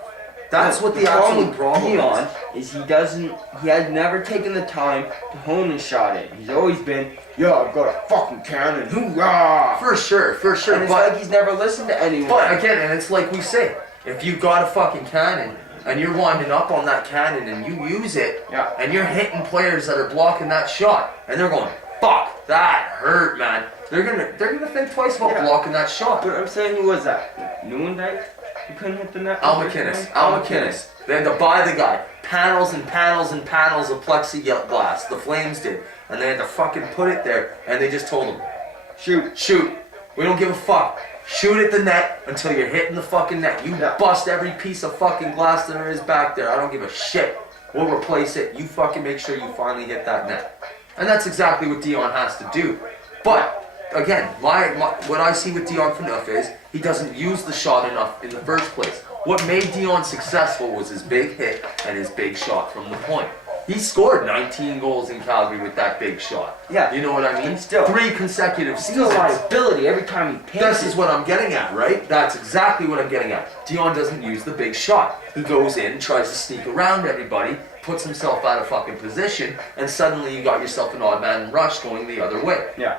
That's what the problem absolute with problem Dion is. he has never taken the time to hone his shot in. He's always been, yeah, I've got a fucking cannon, hoorah! For sure, And it's like he's never listened to anyone. But again, and it's like we say, if you've got a fucking cannon and you're winding up on that cannon and you use it, Yeah. and you're hitting players that are blocking that shot, and they're going, fuck, that hurt, man. They're gonna think twice about Yeah. blocking that shot. But I'm saying, who was that? Newendike? You couldn't hit the net? Al McInnes. They had to buy the guy, panels and panels and panels of plexiglass. The Flames did. And they had to fucking put it there. And they just told them, shoot. We don't give a fuck. Shoot at the net until you're hitting the fucking net. You bust every piece of fucking glass that there is back there. I don't give a shit. We'll replace it. You fucking make sure you finally hit that net. And that's exactly what Dion has to do. But, again, what I see with Dion Phaneuf is he doesn't use the shot enough in the first place. What made Dion successful was his big hit and his big shot from the point. He scored 19 goals in Calgary with that big shot. Yeah. You know what I mean? Still. 3 consecutive seasons. Still a liability every time he paints. This is what I'm getting at, right? That's exactly what I'm getting at. Dion doesn't use the big shot. He goes in, tries to sneak around everybody, puts himself out of fucking position, and suddenly you got yourself an odd man rush going the other way. Yeah.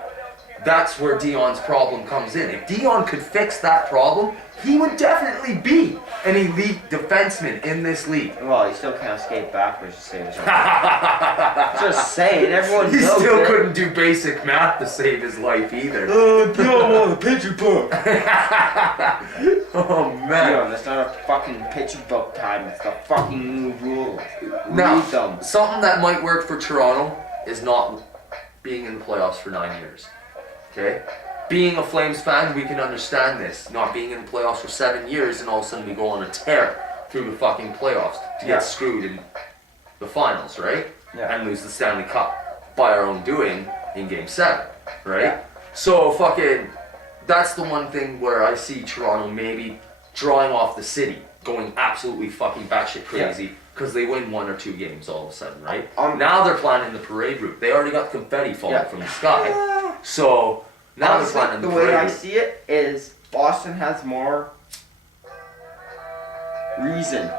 That's where Dion's problem comes in. If Dion could fix that problem, he would definitely be an elite defenseman in this league. Well, he still can't skate backwards to save his life. Just saying, everyone He knows still it. couldn't do basic math to save his life either. Dion won the picture book. Oh man. Dion, that's not a fucking picture book time. It's the fucking new rules. Now, Read them. something that might work for Toronto is not being in the playoffs for 9 years. Okay? Being a Flames fan, we can understand this. Not being in the playoffs for 7 years and all of a sudden we go on a tear through the fucking playoffs to get screwed in the finals, right? Yeah. And lose the Stanley Cup by our own doing in Game 7, right? Yeah. So fucking, that's the one thing where I see Toronto maybe drawing off the city, going absolutely fucking batshit crazy because they win 1 or 2 games all of a sudden, right? Now they're planning the parade route. They already got confetti falling from the sky. So now Honestly, they're planning the the way parade I route. see it is Boston has more reason.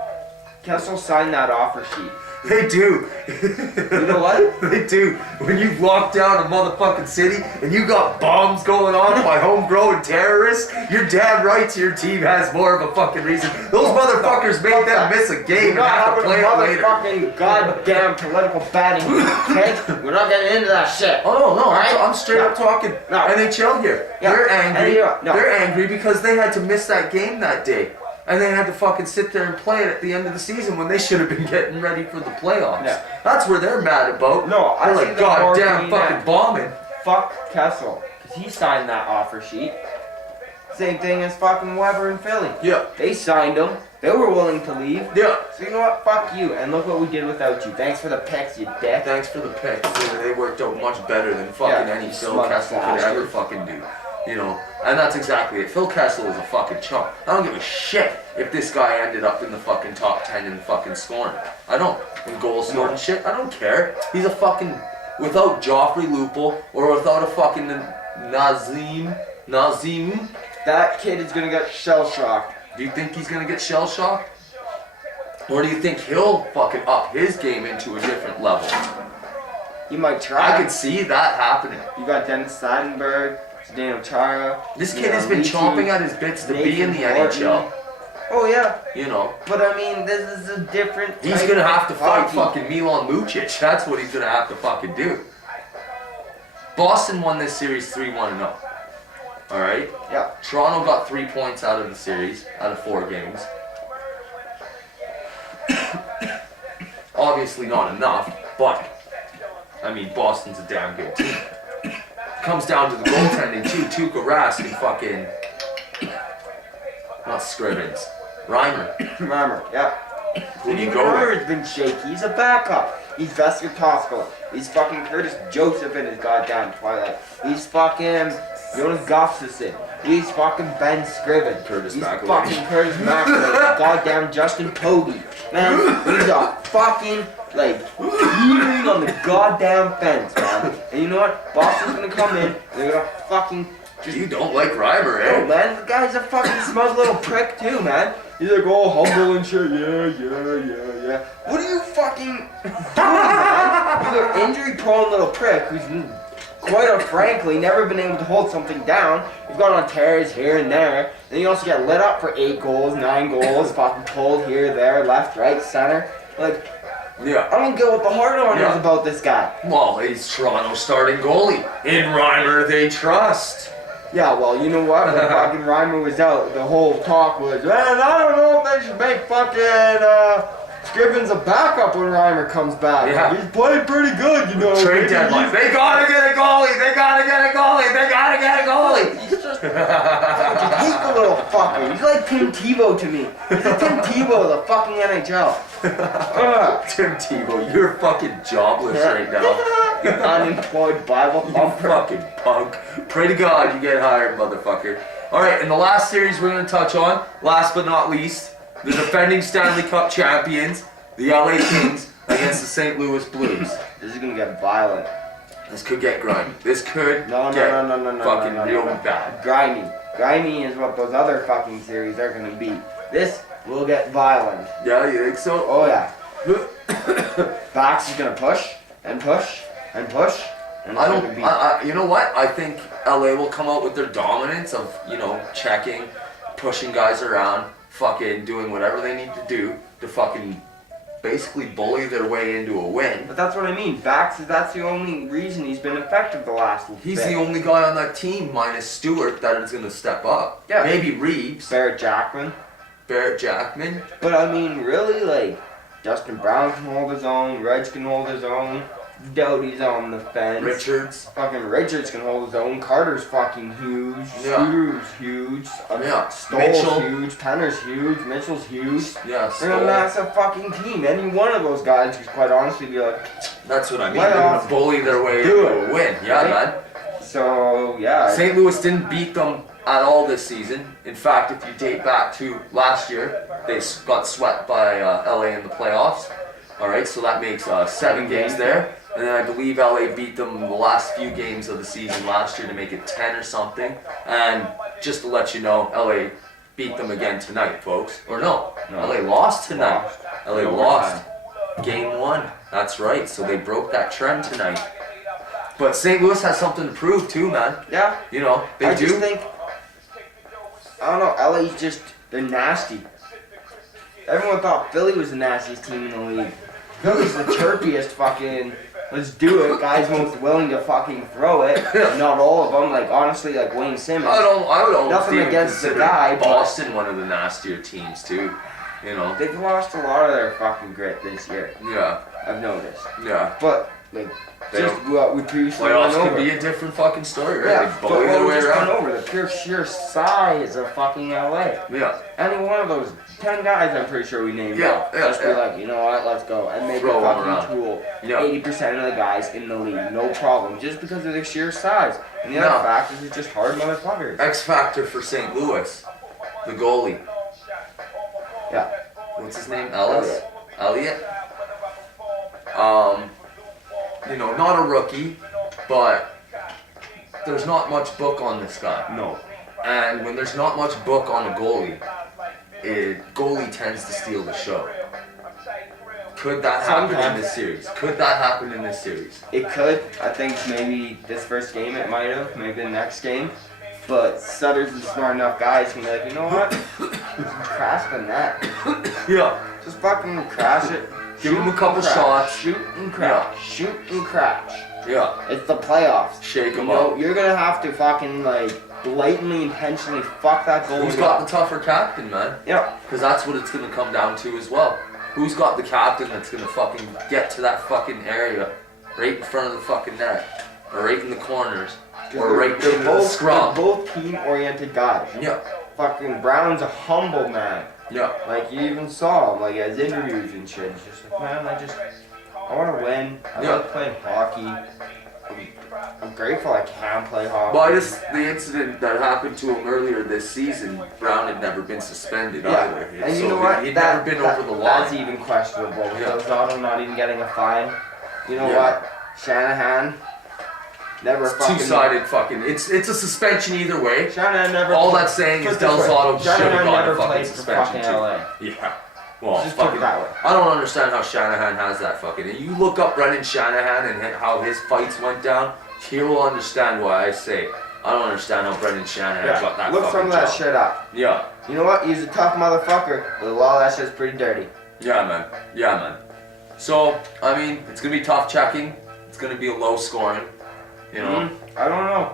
Kessel signed that offer sheet. They do. You know what? They do. When you lock down a motherfucking city and you got bombs going on by homegrown terrorists, you're damn right your team has more of a fucking reason. Those motherfuckers made them miss a game and have to play it later. Motherfucking goddamn political batting, okay? We're not getting into that shit. Oh no, Right? I'm straight up talking No. NHL here. Yeah. They're angry. And you're- no. They're angry because they had to miss that game that day. And they had to fucking sit there and play it at the end of the season when they should have been getting ready for the playoffs. Yeah. That's where they're mad about. No, I they're see like, the more goddamn mean fucking that. bombing. Fuck Kessel, because he signed that offer sheet. Same thing as fucking Weber and Philly. Yeah. They signed him. They were willing to leave. Yeah. So you know what? Fuck you. And look what we did without you. Thanks for the picks, you dick. Thanks for the picks. They worked out much better than fucking Yeah, any you Phil smug Kessel could bastard. ever fucking do. You know, and that's exactly it. Phil Kessel is a fucking chump. I don't give a shit if this guy ended up in the fucking top 10 in fucking scoring. I don't. In goal scoring shit, I don't care. He's a fucking, without Joffrey Lupul or without a fucking Nazim, That kid is gonna get shell shocked. do you think he's gonna get shell shocked? Or do you think he'll fucking up his game into a different level? You might try. I could see that happening. You got Dennis Seidenberg, Zdeno Chara. This kid has been chomping at his bits to be in the NHL. Oh yeah, You know, but I mean, this is a different. he's type gonna of have to fight hockey. fucking Milan Lucic. That's what he's gonna have to fucking do. Boston won this series 3-1-0. Alright? Yeah. Toronto got 3 points out of the series, out of 4 games. Obviously not enough, but I mean, Boston's a damn good team. Comes down to the goaltending too. Tuukka Rask and fucking, not Scrivens, Reimer. Reimer, yeah. Who do you go with? Reimer's been shaky. He's a backup. He's Vesker Toskala. He's fucking Curtis Joseph in his goddamn twilight. He's fucking Jonas Gustafsson. He's fucking Ben Scriven. Curtis He's McElroy. fucking Curtis McElroy. Goddamn Justin Pogge. Man, he's a fucking, like, healing on the goddamn fence, man. And you know what? Boston's gonna come in. They're gonna fucking You don't like Reimer, Oh eh? man, the guy's a fucking smug little prick too, man. He's like all humble and shit. Yeah. What are you fucking doing, man? He's an injury-prone little prick who's, quite frankly, never been able to hold something down. He's gone on tears here and there. Then you also get lit up for 8 goals, 9 goals, fucking pulled here, there, left, right, center. Like, Yeah. I don't get what the hard on Yeah. is about this guy. Well, he's Toronto's starting goalie. In Reimer, they trust. Yeah, well, you know what? When fucking Reimer was out, the whole talk was, man, I don't know if they should make fucking Scriven's a backup when Reimer comes back. Yeah. He's playing pretty good, you know. Trade Maybe deadline. They gotta get a goalie. They gotta get a goalie. They gotta get a goalie. He's just, I hate the little fucker. He's like Tim Tebow to me. He's like Tim Tebow of the fucking NHL. Tim Tebow, you're fucking jobless right now. You unemployed Bible You thumper. fucking punk. Pray to God you get hired, motherfucker. Alright, and the last series we're gonna touch on, last but not least, the defending Stanley Cup champions, the LA Kings, against the St. Louis Blues. This is gonna get violent. This could get grimy. This could No, get no, fucking no, real no. bad. Grimy. Grimy is what those other fucking series are gonna be. This will get violent. Yeah, you think so? Oh yeah. Bax is gonna push and push and push. And it's I gonna don't. be- You know what? I think LA will come out with their dominance of checking, pushing guys around, fucking doing whatever they need to do to fucking basically bully their way into a win. But that's what I mean. Bax is that's the only reason he's been effective the last little He's bit. the only guy on that team minus Stewart that is gonna step up. Yeah. Maybe Reeves, Barrett Jackman. Barrett Jackman. But I mean, really, like, Justin Brown can hold his own, Reg can hold his own, Doughty's on the fence. Richards. Fucking Richards can hold his own, Carter's fucking huge, Yeah. Scooter's huge, Yeah. Stoll's Mitchell. huge, Penner's huge, Mitchell's huge. Yeah, They're a Stoll. massive fucking team. Any one of those guys could quite honestly be like, That's what I mean. Playoffs. They're gonna bully their way Do into it. a win. Yeah, Right? man. so, yeah. St. Louis didn't beat them at all this season. In fact, if you date back to last year, they got swept by LA in the playoffs. All right, so that makes 7 games there. And then I believe LA beat them the last few games of the season last year to make it 10 or something. And just to let you know, LA beat them again tonight, folks. Or no, LA lost tonight. Lost. LA In lost game 1. That's right, so they broke that trend tonight. But St. Louis has something to prove too, man. Yeah. You know, they I do. just think, I don't know, LA's just, they're nasty. Everyone thought Philly was the nastiest team in the league. Philly's the chirpiest fucking, let's do it, guys most willing to fucking throw it. Not all of them, like honestly, like Wayne Simmons. I would almost Nothing even against the consider guy, but- Boston one of the nastier teams too. You know. They've lost a lot of their fucking grit this year, Yeah. I've noticed. Yeah. But, like, They just what we previously Playoffs went could over. be a different fucking story, right? Yeah, They but bully what their we way just went around. over, the pure sheer size of fucking LA. Yeah. Any one of those 10 guys, I'm pretty sure we named Yeah, off. yeah, Just be yeah. like, you know what, let's go. And they Throw could 'em fucking around. tool Yeah. 80% of the guys in the league, no problem. Just because of their sheer size. And the No. other fact is they're just hard motherfuckers. X factor for St. Louis, the goalie. Yeah. What's his name? Ellis. Elliott. You know, not a rookie, but there's not much book on this guy. No. And when there's not much book on a goalie, goalie tends to steal the show. Could that happen in Sometimes. this series? Could that happen in this series? It could. I think maybe this first game it might have. Maybe the next game. But Sutter's a smart enough guy. He's going to be like, you know what? Crash the net. Yeah. Just fucking crash it. Give him a couple Crash. shots. Shoot and crash. Shoot and crash. Yeah. It's the playoffs. Shake You him know, up. you're gonna have to fucking like blatantly, intentionally fuck that goal. Who's got the tougher captain, man? Yeah. Because that's what it's going to come down to as well. Who's got the captain that's going to fucking get to that fucking area right in front of the fucking net? Or right in the corners? Or right They're in the scrum? They're both team-oriented guys. Yeah. Fucking Brown's a humble man. Yeah. Like you even saw him, like as interviews and shit. He's just like, man, I want to win. I Yeah. like playing hockey. I'm grateful I can play hockey. Well, the incident that happened to him earlier this season, Brown had never been suspended Yeah, either. and So you know what? He'd never been over the line. That's even questionable. Yeah. Lozano not even getting a fine. You know Yeah. what? Shanahan never It's fucking. two-sided fucking. It's a suspension either way. Shanahan never. All that's saying is Put it this way, Del Zotto should have Shanahan gotten never a fucking played for suspension fucking too. LA. Yeah. Well, Just put it fucking. that way. I don't understand how Shanahan has that fucking. And you look up Brendan Shanahan and how his fights went down, you will understand why I say I don't understand how Brendan Shanahan got that Look fucking some of that job. shit up. Yeah. You know what? He's a tough motherfucker, but a lot of that shit's pretty dirty. Yeah, man. Yeah, man. So, I mean, it's gonna be tough checking. It's gonna be a low scoring. You know. I don't know.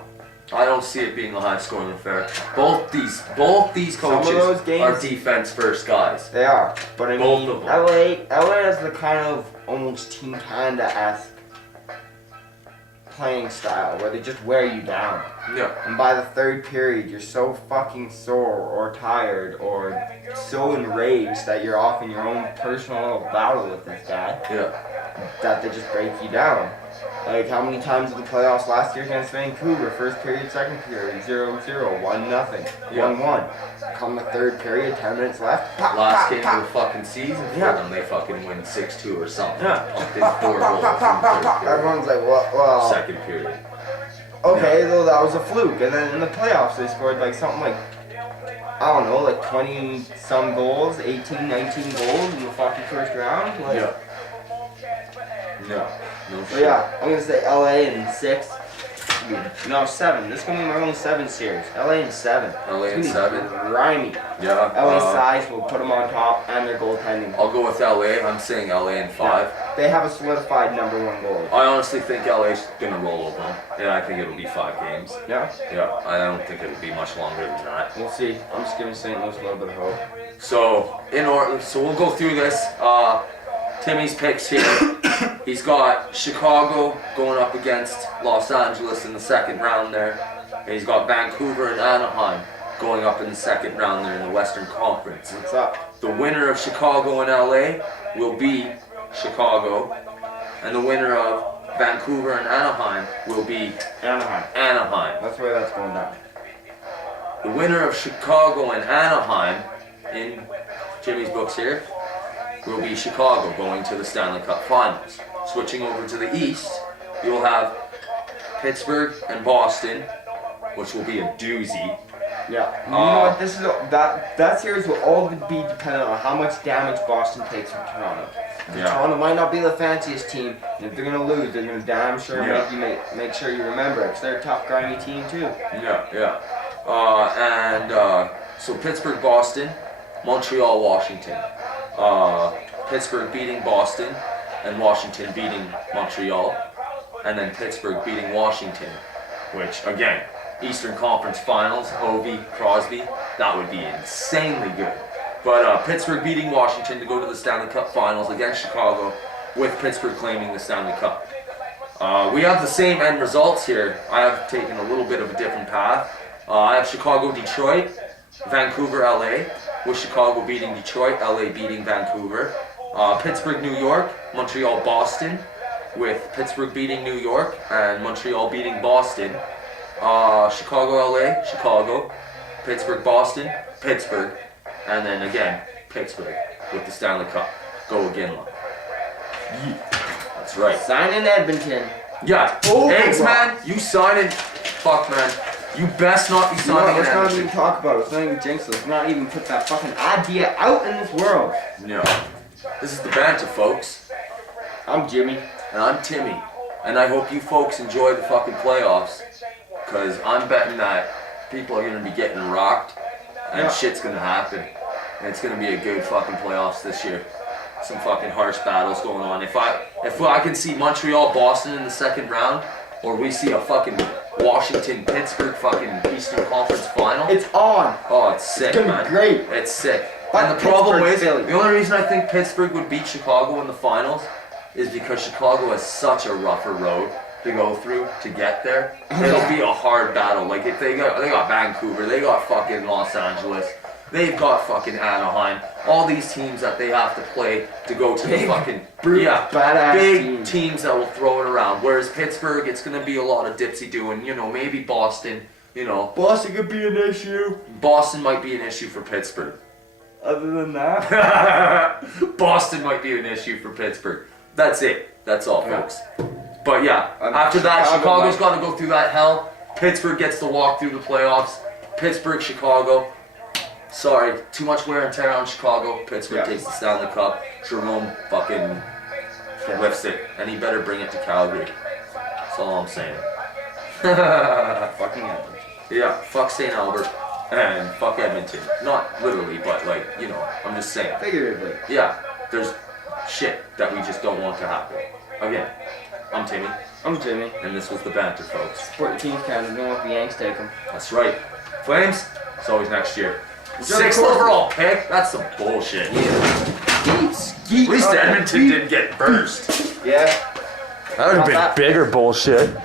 I don't see it being a high-scoring affair. Both these Some of coaches those games- are defense-first guys. They are, but I Both mean, of them. LA has the kind of almost Team Canada-esque playing style where they just wear you down. Yeah. And by the third period, you're so fucking sore or tired or so enraged that you're off in your own personal little battle with this guy Yeah. that they just break you down. Like, how many times in the playoffs last year against Vancouver? First period, second period, 0-0, 1-0, Yeah. 1-1. Come the third period, 10 minutes left. Pop, Last pop, game pop. of the fucking season for Yeah. them, they fucking win 6-2 or something. Yeah. Pumped in Pop, 4 pop, goals pop, pop, in pop, the pop. third period. Everyone's like, well, Second period. okay, though that was a fluke. And then in the playoffs, they scored like something like, I don't know, like 20 some goals, 18, 19 goals in the fucking first round. Like, Yeah. No. No But shit. yeah, I'm gonna say LA in 6. No, 7. This is gonna be my only 7 series. LA in 7. LA in It's gonna be 7. grimy. Yeah. LA size will put them on top and their goaltending. I'll go with LA. I'm saying LA in 5. They have a solidified number 1 goalie. I honestly think LA's gonna roll over them. Yeah, I think it'll be 5 games. Yeah, Yeah, I don't think it'll be much longer than that. we'll see. I'm just giving St. Louis a little bit of hope. So we'll go through this. Timmy's picks here. He's got Chicago going up against Los Angeles in the second round there. And he's got Vancouver and Anaheim going up in the second round there in the Western Conference. What's up? The winner of Chicago and LA will be Chicago. And the winner of Vancouver and Anaheim will be Anaheim. Anaheim. That's where that's going down. The winner of Chicago and Anaheim in Jimmy's books here will be Chicago going to the Stanley Cup Finals. Switching over to the East, you'll have Pittsburgh and Boston, which will be a doozy. Yeah. You know what? This is that series will all be dependent on how much damage Boston takes from Toronto. Yeah. Toronto might not be the fanciest team, and if they're gonna lose, they're gonna damn sure Yeah. make sure you remember it, 'cause they're a tough, grimy team too. Yeah. So Pittsburgh, Boston, Montreal, Washington. Pittsburgh beating Boston, and Washington beating Montreal, and then Pittsburgh beating Washington, which again, Eastern Conference Finals, Ovi, Crosby, that would be insanely good. But Pittsburgh beating Washington to go to the Stanley Cup Finals against Chicago, with Pittsburgh claiming the Stanley Cup. We have the same end results here. I have taken a little bit of a different path. I have Chicago, Detroit, Vancouver, LA, with Chicago beating Detroit, LA beating Vancouver. Pittsburgh, New York, Montreal, Boston, with Pittsburgh beating New York and Montreal beating Boston. Chicago, LA, Chicago, Pittsburgh, Boston, Pittsburgh, and then again, Pittsburgh with the Stanley Cup. Go again, love. That's right. Sign in Edmonton. Yeah. Oh, Eggs, wow. man, you sign it. Fuck, man. You best not be You know what? signing in Let's not even Edmonton. talk about it. Let's not even jinx it. Let's not even put that fucking idea out in this world. No. This is the banter, folks. I'm Jimmy. And I'm Timmy. And I hope you folks enjoy the fucking playoffs. Because I'm betting that people are going to be getting rocked. And Yeah. shit's going to happen. And it's going to be a good fucking playoffs this year. Some fucking harsh battles going on. If I can see Montreal, Boston in the second round, or we see a fucking Washington, Pittsburgh fucking Eastern Conference final. It's on. Oh, it's sick, It's gonna man. be great. It's sick. Fuck And the problem Pittsburgh, is, Philly. the only reason I think Pittsburgh would beat Chicago in the finals is because Chicago has such a rougher road to go through to get there. It'll be a hard battle. Like if they got Vancouver, they got fucking Los Angeles, they've got fucking Anaheim. All these teams that they have to play to go to the fucking badass big teams. teams that will throw it around. Whereas Pittsburgh, it's gonna be a lot of dipsy doing. You know, maybe Boston. You know, Boston could be an issue. Boston might be an issue for Pittsburgh. Other than that, Boston might be an issue for Pittsburgh. That's it. That's all, Yeah. folks. But yeah, And after that, Chicago Chicago's might- got to go through that hell. Pittsburgh gets to walk through the playoffs. Pittsburgh, Chicago. Sorry, too much wear and tear on Chicago. Pittsburgh Yeah. takes the Stanley Cup. Jerome fucking lifts it, and he better bring it to Calgary. That's all I'm saying. fucking Edmonton. Yeah, fuck St. Albert and fuck Edmonton. Not literally, but like, you know, I'm just saying. Figuratively. Yeah, there's shit that we just don't want to happen. Again, I'm Timmy. I'm Jimmy. And this was the banter, folks. Support your team's kind of going with the Yanks take them. That's right. Flames, it's always next year. Enjoy 6th the course. overall pick? That's some bullshit. Yeah. At least Edmonton didn't get first. Yeah. That would have Not been that- bigger bullshit.